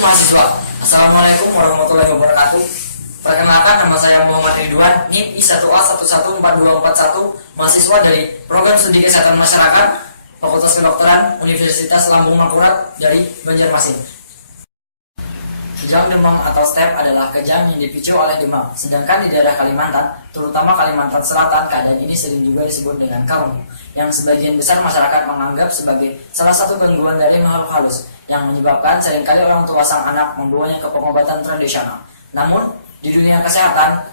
mahasiswa. Assalamualaikum warahmatullahi wabarakatuh. Perkenalkan, nama saya Muhammad Ridwan, NIM I1A114241, mahasiswa dari Program Studi Kesehatan Masyarakat, Fakultas Kedokteran, Universitas Lambung Mangkurat dari Banjarmasin. Kejang demam atau staph adalah kejang yang dipicu oleh demam. Sedangkan di daerah Kalimantan, terutama Kalimantan Selatan, keadaan ini sering juga disebut dengan karung, yang sebagian besar masyarakat menganggap sebagai salah satu gangguan dari makhluk halus yang menyebabkan seringkali orang tua sang anak membawanya ke pengobatan tradisional. Namun, di dunia kesehatan,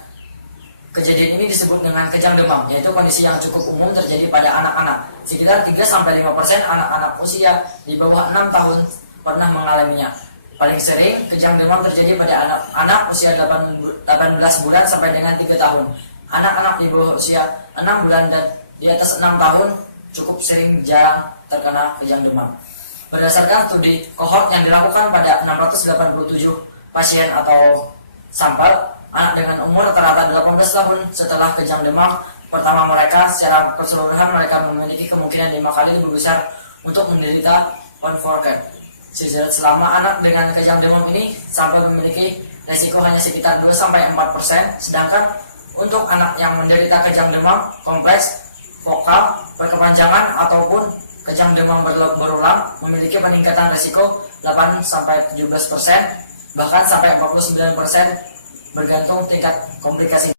kejadian ini disebut dengan kejang demam, yaitu kondisi yang cukup umum terjadi pada anak-anak. Sekitar 3-5% anak-anak usia di bawah 6 tahun pernah mengalaminya. Paling sering kejang demam terjadi pada anak-anak usia 18 bulan sampai dengan 3 tahun. Anak-anak di bawah usia 6 bulan dan di atas 6 tahun cukup sering jarang terkena kejang demam. Berdasarkan studi kohort yang dilakukan pada 687 pasien atau sampel, anak dengan umur rata-rata 18 tahun setelah kejang demam pertama mereka, secara keseluruhan mereka memiliki kemungkinan 5 kali lebih besar untuk menderita unforcade. Selama anak dengan kejang demam ini sampai memiliki resiko hanya sekitar 2-4%, sedangkan untuk anak yang menderita kejang demam kompleks, vokal, berkepanjangan ataupun kejang demam berulang memiliki peningkatan resiko 8-17%, bahkan sampai 49% bergantung tingkat komplikasi.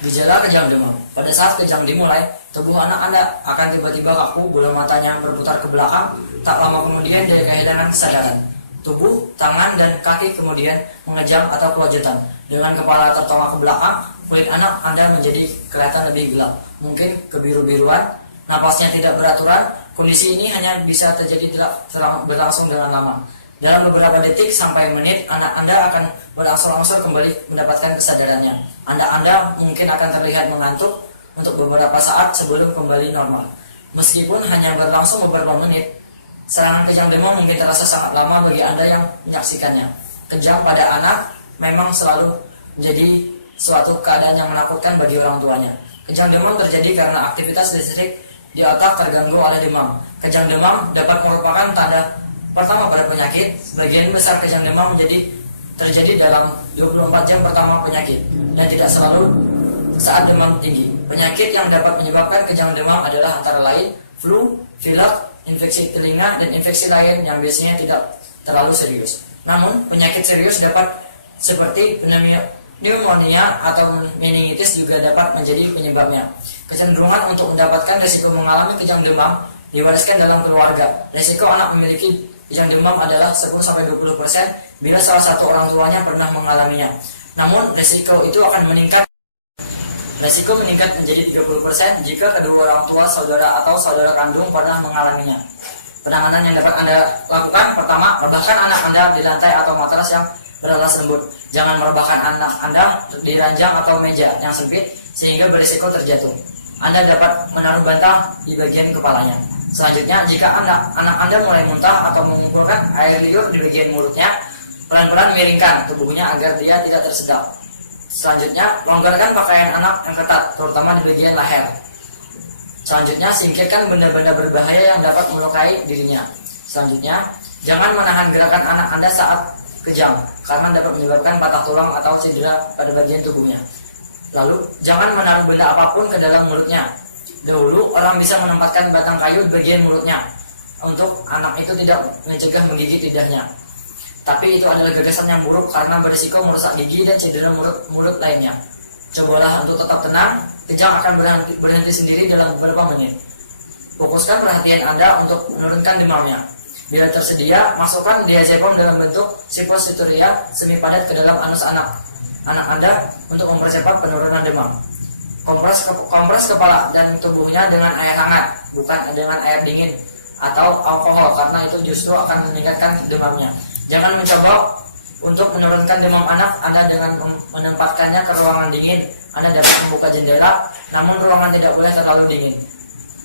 Gejala kejang demam. Pada saat kejang dimulai, tubuh anak Anda akan tiba-tiba kaku, bola matanya berputar ke belakang. Tak lama kemudian dia kehilangan kesadaran. Tubuh, tangan, dan kaki kemudian mengejang atau kewajutan. Dengan kepala tertongak ke belakang, kulit anak Anda menjadi kelihatan lebih gelap, mungkin kebiru-biruan, napasnya tidak beraturan. Kondisi ini hanya bisa terjadi berlangsung dengan lama. Dalam beberapa detik sampai menit, anak Anda akan berangsur-angsur kembali mendapatkan kesadarannya. Anda mungkin akan terlihat mengantuk untuk beberapa saat sebelum kembali normal. Meskipun hanya berlangsung beberapa menit, serangan kejang demam mungkin terasa sangat lama bagi Anda yang menyaksikannya. Kejang pada anak memang selalu menjadi suatu keadaan yang menakutkan bagi orang tuanya. Kejang demam terjadi karena aktivitas listrik di otak terganggu oleh demam. Kejang demam dapat merupakan tanda pertama pada penyakit. Sebagian besar kejang demam terjadi dalam 24 jam pertama penyakit dan tidak selalu saat demam tinggi. Penyakit yang dapat menyebabkan kejang demam adalah antara lain flu, pilek, infeksi telinga, dan infeksi lain yang biasanya tidak terlalu serius. Namun, penyakit serius dapat seperti pneumonia atau meningitis juga dapat menjadi penyebabnya. Kecenderungan untuk mendapatkan risiko mengalami kejang demam diwariskan dalam keluarga. Risiko anak memiliki kejang demam adalah 10-20% bila salah satu orang tuanya pernah mengalaminya. Namun, risiko itu akan meningkat. Risiko meningkat menjadi 30% jika kedua orang tua, saudara, atau saudara kandung pernah mengalaminya. Penanganan yang dapat Anda lakukan: pertama, rebahkan anak Anda di lantai atau matras yang beralas lembut. Jangan merebahkan anak Anda di ranjang atau meja yang sempit sehingga berisiko terjatuh. Anda dapat menaruh bantal di bagian kepalanya. Selanjutnya, jika anak Anda mulai muntah atau mengumpulkan air liur di bagian mulutnya, pelan-pelan miringkan tubuhnya agar dia tidak tersedak. Selanjutnya, longgarkan pakaian anak yang ketat, terutama di bagian leher. Selanjutnya, singkirkan benda-benda berbahaya yang dapat melukai dirinya. Selanjutnya, jangan menahan gerakan anak Anda saat kejang, karena dapat menyebabkan patah tulang atau cedera pada bagian tubuhnya. Lalu, jangan menaruh benda apapun ke dalam mulutnya. Dahulu, orang bisa menempatkan batang kayu di bagian mulutnya untuk anak itu tidak mencegah menggigit lidahnya. Tapi itu adalah gagasan yang buruk karena berisiko merusak gigi dan cedera mulut lainnya. Cobalah untuk tetap tenang, kejang akan berhenti sendiri dalam beberapa menit. Fokuskan perhatian Anda untuk menurunkan demamnya. Bila tersedia, masukkan diazepam dalam bentuk suppositoria semi padat ke dalam anus anak Anda untuk mempercepat penurunan demam. Kompres kepala dan tubuhnya dengan air hangat, bukan dengan air dingin atau alkohol, karena itu justru akan meningkatkan demamnya. Jangan mencoba untuk menurunkan demam anak Anda dengan menempatkannya ke ruangan dingin. Anda dapat membuka jendela, namun ruangan tidak boleh terlalu dingin.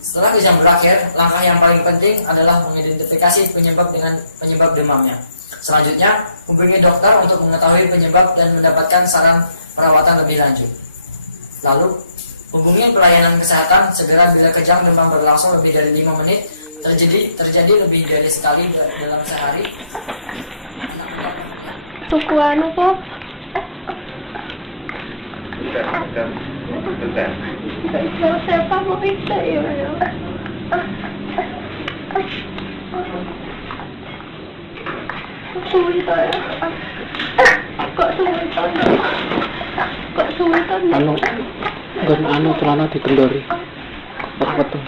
Setelah kejang berakhir, langkah yang paling penting adalah mengidentifikasi penyebab demamnya. Selanjutnya, hubungi dokter untuk mengetahui penyebab dan mendapatkan saran perawatan lebih lanjut. Lalu, hubungi pelayanan kesehatan segera bila kejang demam berlangsung lebih dari 5 menit, terjadi lebih dari sekali dalam sehari. tuku anu kok. Siapa mau bisa ya? Sultan. Kok sultan? Kok sultan? Anu celana dikendori. Apa tuh?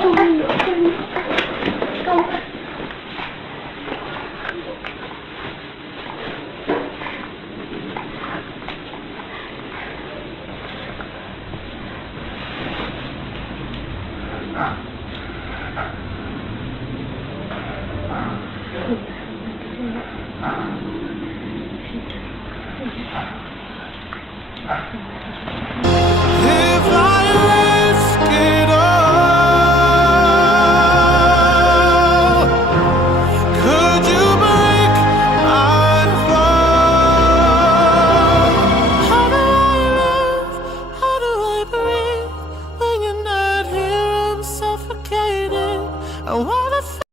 Sultan.